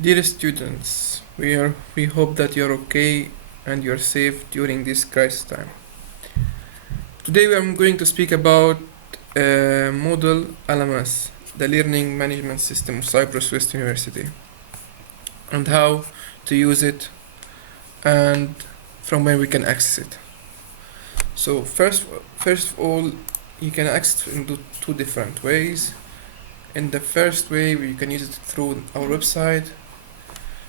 Dear students, we hope that you're okay and you're safe during this crisis time. Today we are going to speak about Moodle LMS, the learning management system of Cyprus West University, and how to use it and from where we can access it. So first of all, you can access it in two different ways. In the first way, you can use it through our website.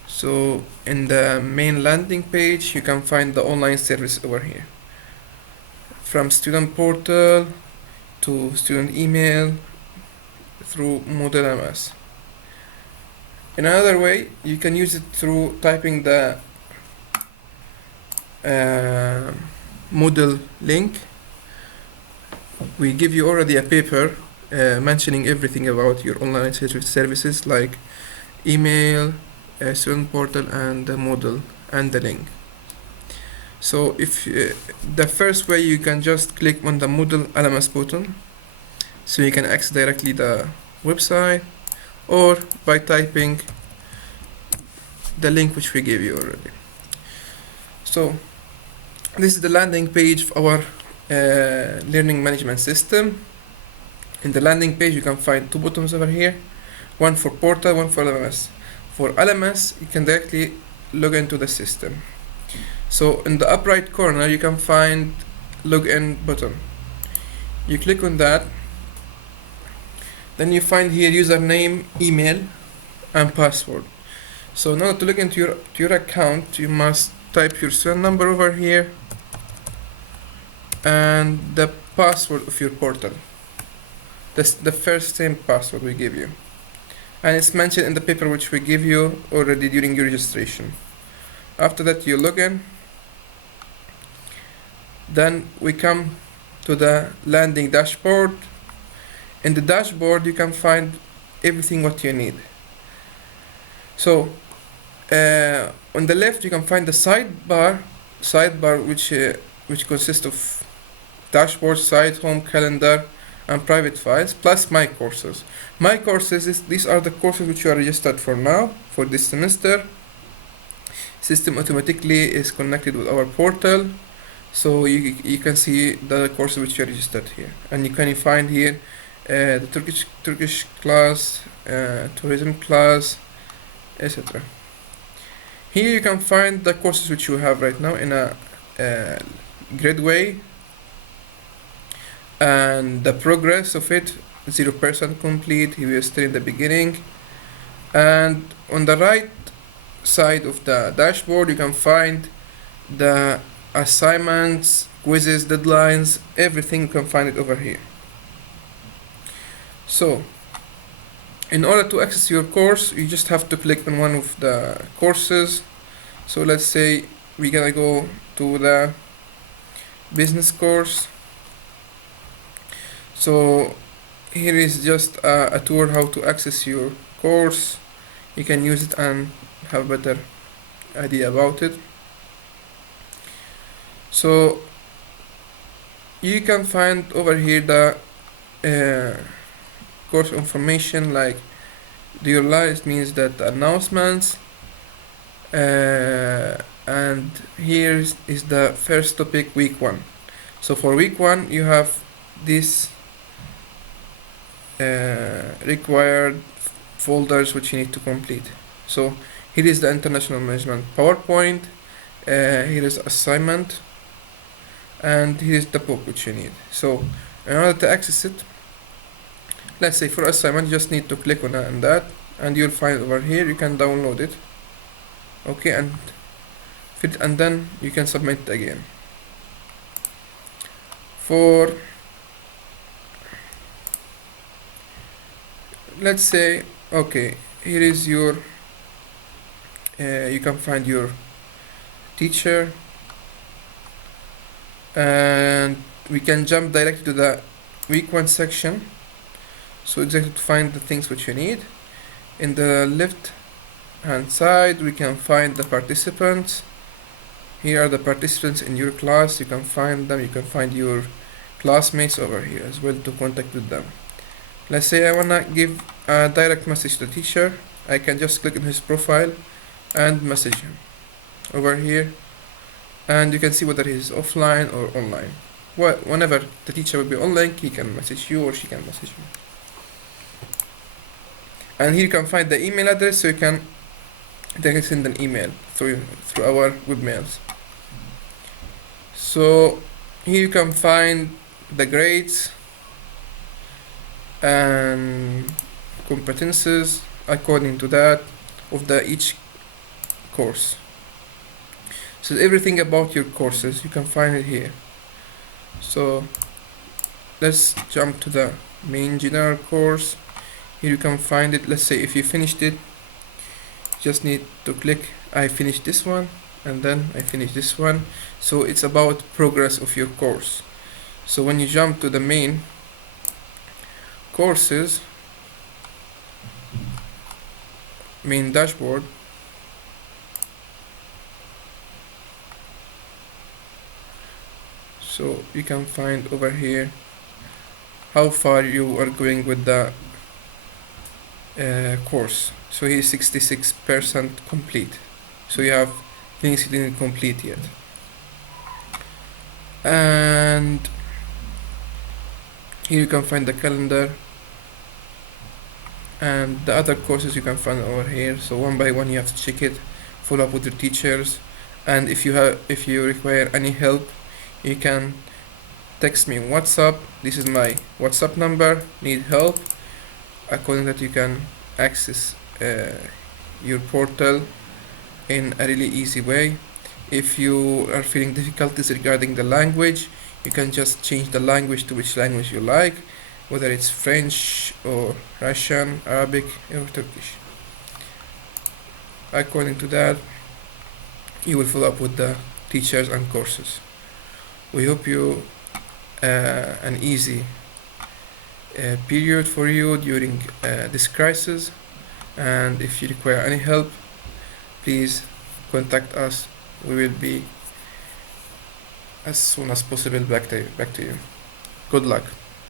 So in the main landing page, you can find the online service over here. From student portal to student email through Moodle LMS. In another way, you can use it through typing the Moodle link. We give you already a paper mentioning everything about your online services like email, student portal, and the Moodle and the link. So if the first way, you can just click on the Moodle LMS button, so you can access directly the website, or by typing the link which we gave you already. So this is the landing page of our learning management system. In the landing page, you can find two buttons over here, one for portal, one for LMS. For LMS, you can directly log into the system. So in the upper right corner, you can find login button. You click on that, then you find here username, email, and password. So now to log into your account, you must type your student number over here and the password of your portal. That's the first same password we give you, and it's mentioned in the paper which we give you already during your registration. After that, you log in. Then we come to the landing dashboard. In the dashboard, you can find everything what you need. So on the left, you can find the sidebar which consists of dashboard, site, home, calendar, and private files, plus my courses. My courses, these are the courses which you are registered for now, for this semester. System automatically is connected with our portal, so you can see the courses which you are registered here, and you can find here the Turkish class, tourism class, etc. Here you can find the courses which you have right now in a grid way, and the progress of it, 0% complete. We are still in the beginning. And on the right side of the dashboard, you can find the assignments, quizzes, deadlines, everything. You can find it over here. So in order to access your course, you just have to click on one of the courses. So let's say we're gonna go to the business course. So here is just a tour how to access your course. You can use it and have a better idea about it. So you can find over here the course information, like your list means that announcements, and here is the first topic, week 1. So for week 1, you have this required folders which you need to complete. So here is the international management PowerPoint, here is assignment, and here is the book which you need. So in order to access it, let's say for assignment, you just need to click on that, and you'll find it over here. You can download it, okay, and then you can submit it again. For, let's say, okay, here is your you can find your teacher, and we can jump directly to the week 1 section. So exactly to find the things which you need. In the left hand side, we can find the participants. Here are the participants in your class. You can find them. You can find your classmates over here as well to contact with them. Let's say I wanna give a direct message to the teacher. I can just click on his profile and message him over here, and you can see whether he's offline or online. Whenever the teacher will be online, he can message you or she can message you. And here you can find the email address, so you can send an email through our webmails. So here you can find the grades and competences according to that of each course. So everything about your courses, you can find it here. So let's jump to the main general course. Here you can find it. Let's say if you finished it, just need to click I finished this one, and then I finished this one. So it's about progress of your course. So when you jump to the main courses, main dashboard, so you can find over here how far you are going with the course. So here is 66% complete. So you have things you didn't complete yet. And here you can find the calendar, and the other courses you can find over here. So one by one you have to check it, follow up with your teachers, and if you require any help, you can text me on WhatsApp. This is my WhatsApp number. Need help? According that you can access your portal in a really easy way. If you are feeling difficulties regarding the language, you can just change the language to which language you like, whether it's French or Russian, Arabic or Turkish. According to that, you will follow up with the teachers and courses. We hope you an easy period for you during this crisis, and if you require any help, please contact us. We will be as soon as possible back to you. Good luck.